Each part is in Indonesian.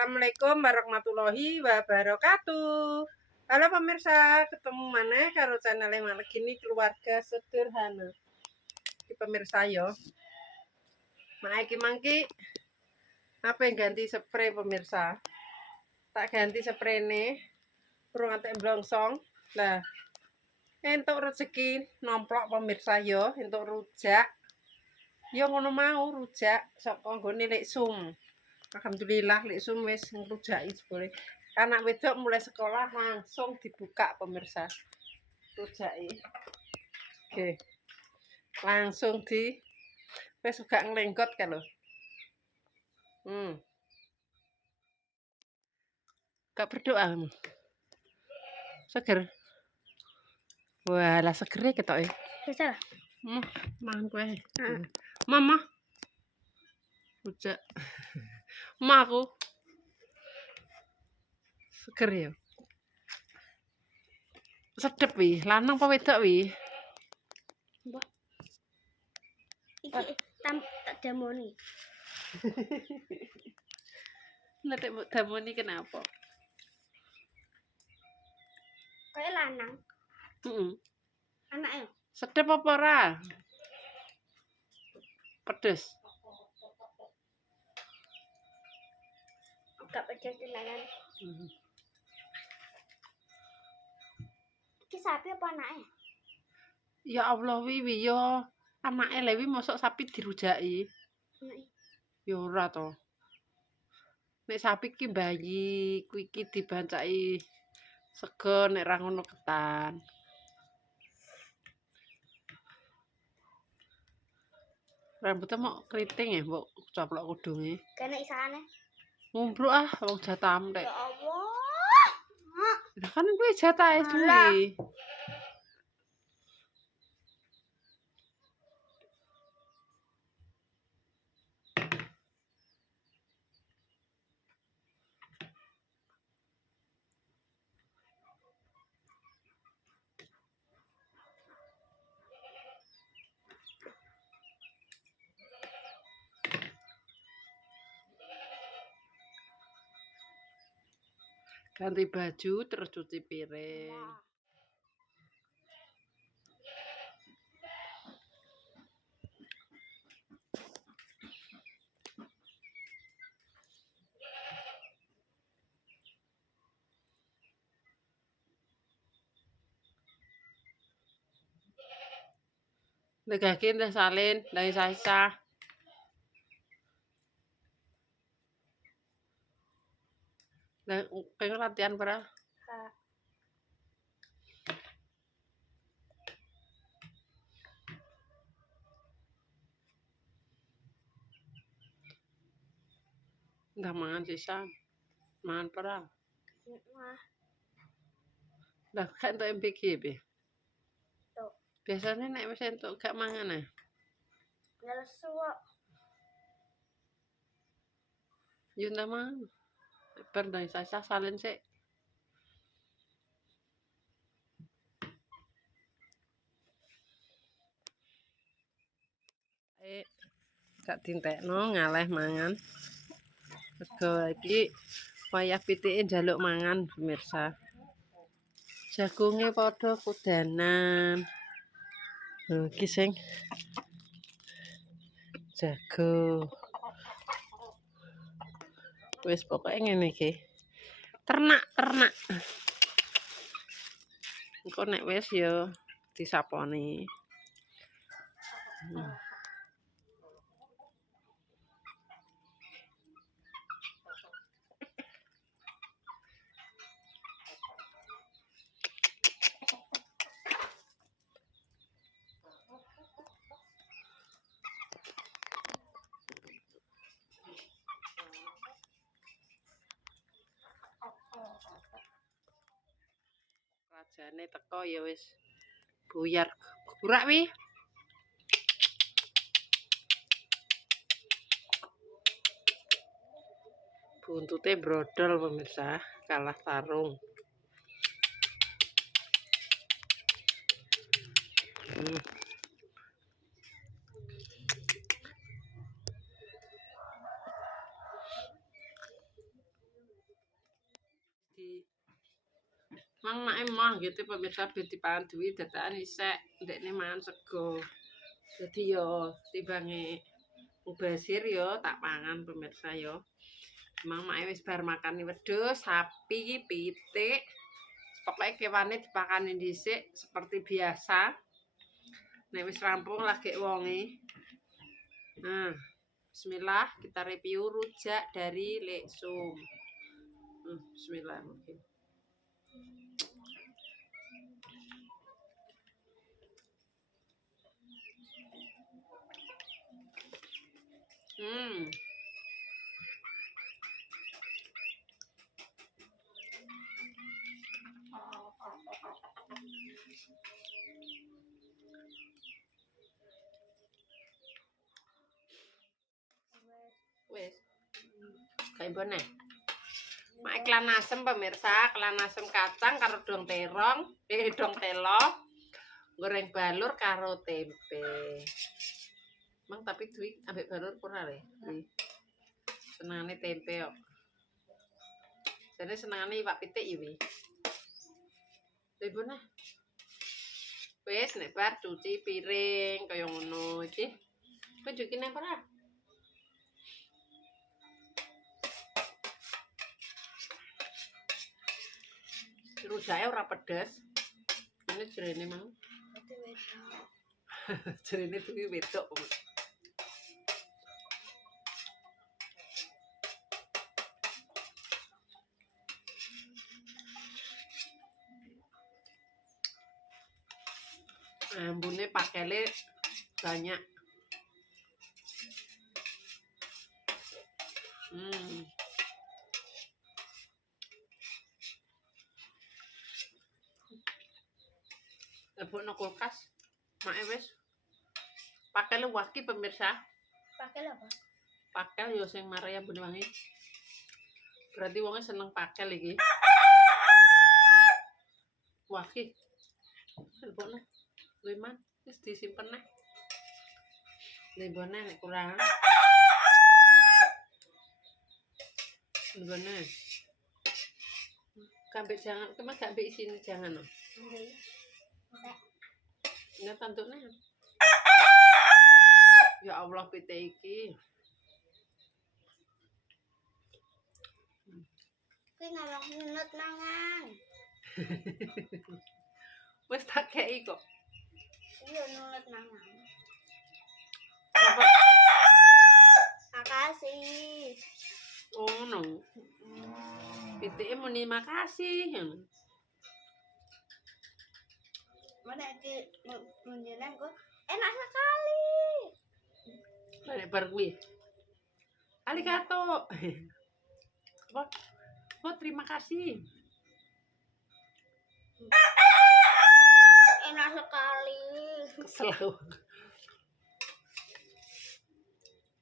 Assalamualaikum warahmatullahi wabarakatuh. Halo pemirsa, ketemu mana karo channel yang mana gini keluarga sederhana. Di pemirsa yo. Maiki mangki apa yang ganti spray pemirsa? Tak ganti spray nih. Kurang antek blongsong. Nah, entuk rezeki nomplok pemirsa yo, entuk rujak. Yo ngono mau rujak saka nggone lek sum. Alhamdulillah lek sum wis ngrujaki jebule. Anak wedok mulai sekolah langsung dibuka pemirsa. Rujaki. Oke. Langsung di wis gak nglenggot kan lho. Gak berdoa. Seger. Wah, lah segere ketoke. Bisa lah. Mangan kowe. Mama. Rujak. Ma aku. Seger ya. Sedep wi, lanang apa wedok wi? Mbah. Iki tak damoni. Nek mbok damoni kenapa? Kayak lanang. Anaknya. Sedep apa ora? Pedes. Gak pedes tenanan. Iki sapi apa anaknya? Ya Allah wi yo anake lewi mosok sapi dirujaki. Ya ora to. Nek sapi ki bayi, kuwi iki dibancaki sego nek ra ngono ketan. Rambutnya mau keriting ya, mbok coplok kudunge. Kena isane. Ngumbruk ah, wong jatam rek. Ya Allah. Lah kan kuwi jatahe suwi. Ganti baju terus cuci piring. Negake ndah salin, ndah isa-isa. Nah, pengen latihan para? Ndah mangan sisa. Mangan para? Lah kan entuk MPG be. Biasanya nek wis entuk gak mangan ah. Ya lesu kok. Yo ndah mangan. Bar ndah isa-isa salin sik. Gak dintekno ngaleh mangan. Mergo iki wayah pitike njaluk mangan pemirsa. Jagunge padha kudanan. Lho iki sing jago. Wis pokoke ngene iki. Ternak. Engko nek wis ya disaponi. Rajane teko ya wis buyar gurak wi. Buntute brodol pemirsa, kalah tarung. Mang mak emah gitu pemirsa beti pangan duwi dadakan isek ndekne mangan sego. Jadi yo timbange mubazir yo tak pangan pemirsa yo. Mang mak wis bar makani wedhus, sapi, pitik. Pokoke kewane dipakani dhisik seperti biasa. Nek wis rampung lagi wonge. Nah, bismillah kita review rujak dari Leksum. Bismillahirrahmanirrahim. Wes. Kayak bone. Mak iklan asem pemirsa, iklan asem kacang karo dong terong, dong telo, goreng balur karo tempe. Mang tapi duit ambek balur kurang le. Senengane tempe kok. Jane senengane iwak pitik ya wi. Kayak bone. Wes nek bar cuci piring kaya ngono iki. Kowe juki nang ora? Rujake ora pedes. Ini jerene mang. Jerene duwi wedok. Ambune pakele banyak. Lebokno kulkas. Make wis. Pakel waki pemirsa. Pakai apa? Pakel yo sing Maria Bune wangi. Berarti wonge seneng pakel iki. Waki. Lebokno. Leman wis disimpen neh. Lebone nek kurang. Lebone. Gambek jangan, kemas gambek isine jangan no. Ini tanduknya. Ya Allah pitik iki. Kuwi ngomong nunut mangan. Wis tak kei kok. Iya nunut mangan. Apa? Makasih. Oh no. Pitike muni makasih. Mana di menjelang kok enak sekali. Balik bar kuwi. Arigato. Apa? Oh, terima kasih. Enak sekali. Kesel.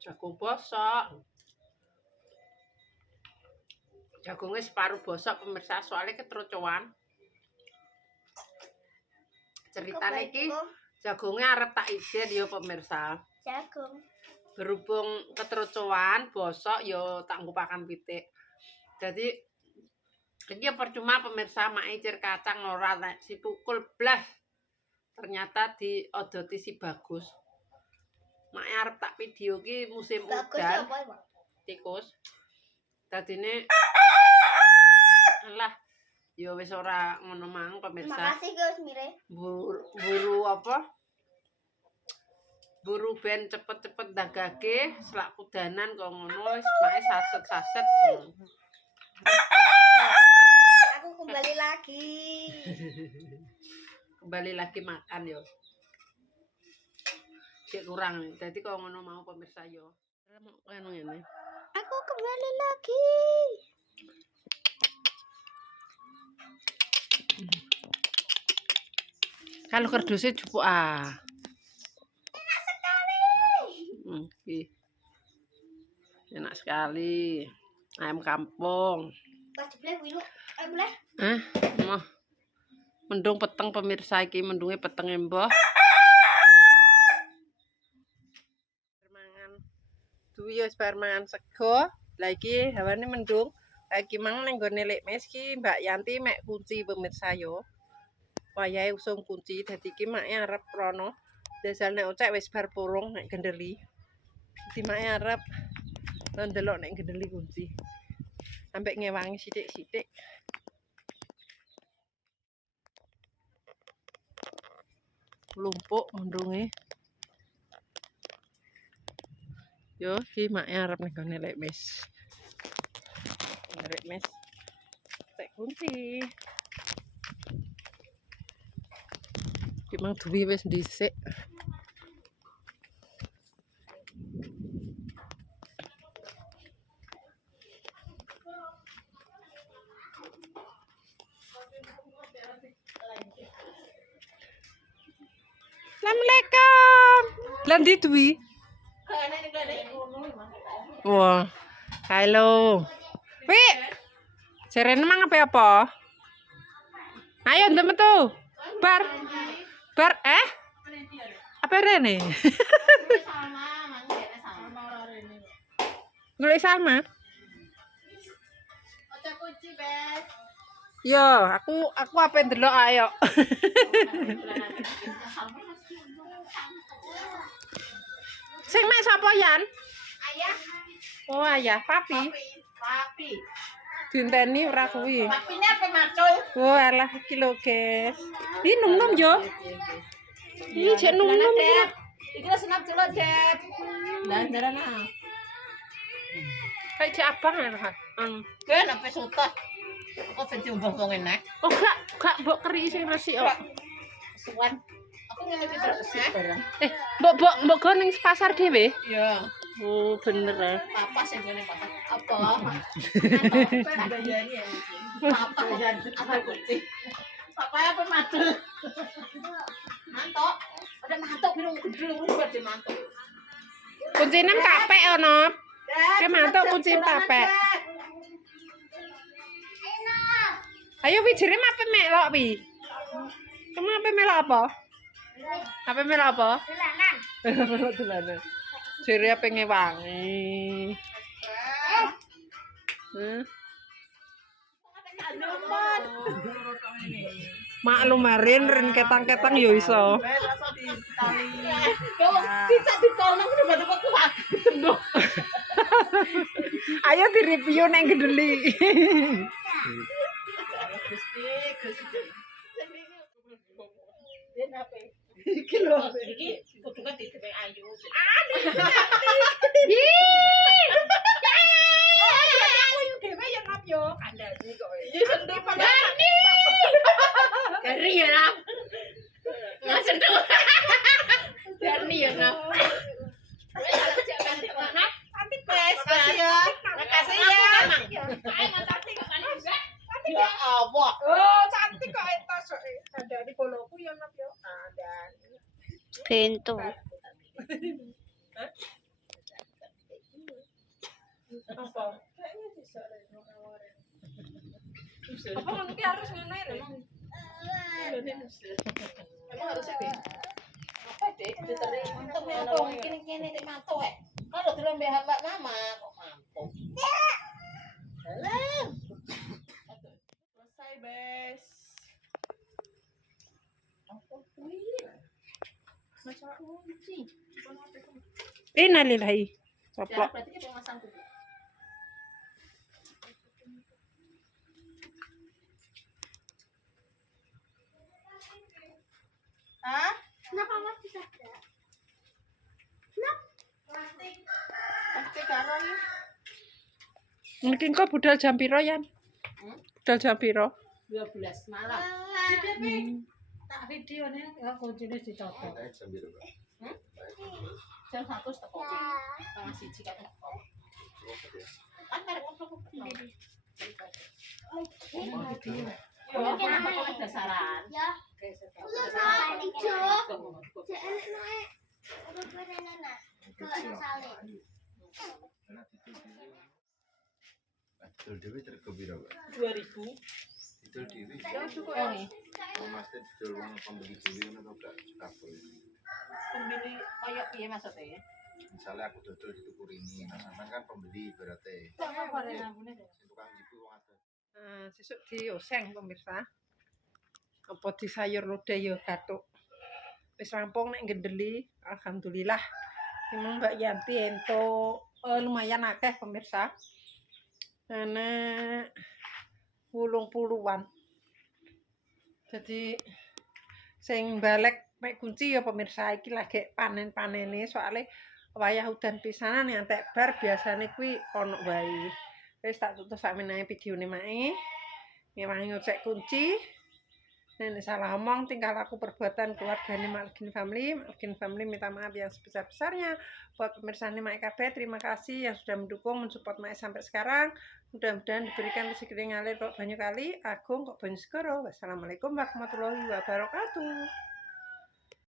Jagung bosok. Jagungnya separuh bosok pemirsa soalnya keterocoan. Ceritanya iki jagungnya arep tak ijen ya pemirsa. Jagung. Berhubung keterocoan bosok yo tak ngupakan pitik. Jadi iki percuma pemirsa mak icir kacang ora si tukul blas. Ternyata diodoti si bagus. Mak arep tak video ki musim Bagus udan. apa, Pak? Tikus. Dadine alah ya wis ora ngono mang pemirsa. Makasih Gus Mire. Buru apa? Buru ben cepet-cepet dagage selak kudanan kok ngono wis mae saset-saset. Aku kembali lagi. Kembali lagi makan yo. Cek kurang. Dadi kok ngono mau pemirsa yo. Anu ngene. Aku kembali lagi. Kalau kerdusnya jupuk Enak sekali. Enak sekali. Ayam kampung. Pas boleh wilu. Boleh. Mah. Mendung peteng pemirsa iki, mendunge peteng mbah. Mangan duwi wis bar mangan sego. Lah iki hawane mendung. Iki mang ning gone Lek Mes ki Mbak Yanti mek kunci pemirsa yo. Wayahe usung kunci dadi iki mak arep rono. Dasar nek ocek wis bar purung nek gendeli. Dadi mak arep ndelok nek gendeli kunci. Sampai ngewangi sithik-sithik. Lumpuk mundunge. Yo, iki mak arep ning gone Lek Mes. Lek Mes. Tek kunci. Memang duwi wis dhisik. Assalamualaikum. Lan di duwi. Wah. Halo. Wi. Serene mang apa? Ayo ndem tuh. Bar. Bar Apa rene? Golek Salma. Yo, aku apa ndelok ayo. Sing mek sapa Yan? Ayah. Oh, ayah, papi. Papi. Dinteni ora kuwi. Papine apa macul? Oh, alah iki lho, guys. Iki num-num yo. Iki jek num-num iki. Iki lho senap celok, Dep. Dandarana. Kayak jek abang kan. Ken apa sotot? Kok ben diumbah wong enak. Oh, gak mbok keri sing resik kok. Suwan. Aku ngene iki terus barang. Mbok go ning pasar dhewe? Iya. Oh, bener ya. Papa sing ngene papa. Apa? Bayani ya. Papa apa kunci? Papa apa mantul? Mantok. Ada mantok biru gede rubet di mantok. Kunci 6 kapek ono. Ke mantuk kunci papek. Ayo wi jere mape melok wi. Kamu apa melok apa? Apa melok apa? Dolanan. Melok dolanan. Jere apa ngewangi. Maklum marin ren ketang-ketang yo iso. Ayo di review neng Gendeli. Iki lho, iki kudu kan ditebe ayu. Dari ya nak, nggak sentuh. Dari ya nak. Cantik pes, kasih ya. Makasih ya. Ya Allah. Oh, cantik kok entos kok. Ada di koloku ya nak yo. Ada. Pintu. Apa? Kayaknya bisa deh ngawarin. Apa ngono ki harus ngono ya? Emang harusnya deh. Apa deh? Untuk apa? Mungkin kene nek mantu eh. Kalau dulu mbak hamba mama kok mampu. Alah. Selesai, Bes. Apa kuwi? Masalah kunci. Innalillahi. Ya, Soplok. berarti kita masang dulu. Hah? Kenapa mas bisa ada? Kenapa? Plastik. Plastik karo ini. Mungkin kok budal jam piro, Yan? Budal jam piro? 12 malam. Tak video nih, ya kuncinya dicopot. Jam 1 teko. Tengah siji kan teko. Kan karek ngobrol ini. Yo, kan dasaran. Ya. Dasaran ijo. Cek enek noe. Udah berenana. Kalau salin. Idul Dewi terkebira, Pak. 2000. Idul Dewi. Ya cukup ini. Mas Idul wong pembeli dewi ngono to, Kak. Kabeh. Pembeli koyok piye maksudnya? Misalnya aku dodol di tuku ini, nah sampean kan pembeli berarti. Kok apa lambune? Sing tukang jiku wong ado. Sesuk dioseng pemirsa. Apa di sayur lodeh ya gatuk. Wis rampung nek gendeli, alhamdulillah. Memang Mbak Yanti entuk lumayan akeh pemirsa. Ana 80-an. Jadi sing balik mek kunci ya pemirsa iki lagi panen-panene soalnya wayah udan pisanan nyantek bar biasane kuwi ono wae. Wis tak tutup sakmenahe videone mae. Ngewangi ngecek kunci. Nek salah omong tingkah laku perbuatan keluargane Malkin Family minta maaf yang sebesar-besarnya. Buat pemirsa Mae kabeh, terima kasih yang sudah mendukung, mensupport Mae sampai sekarang. Mudah-mudahan diberikan rezeki ngalir kok banyu kali, agung kok banyu segoro. Wassalamualaikum warahmatullahi wabarakatuh.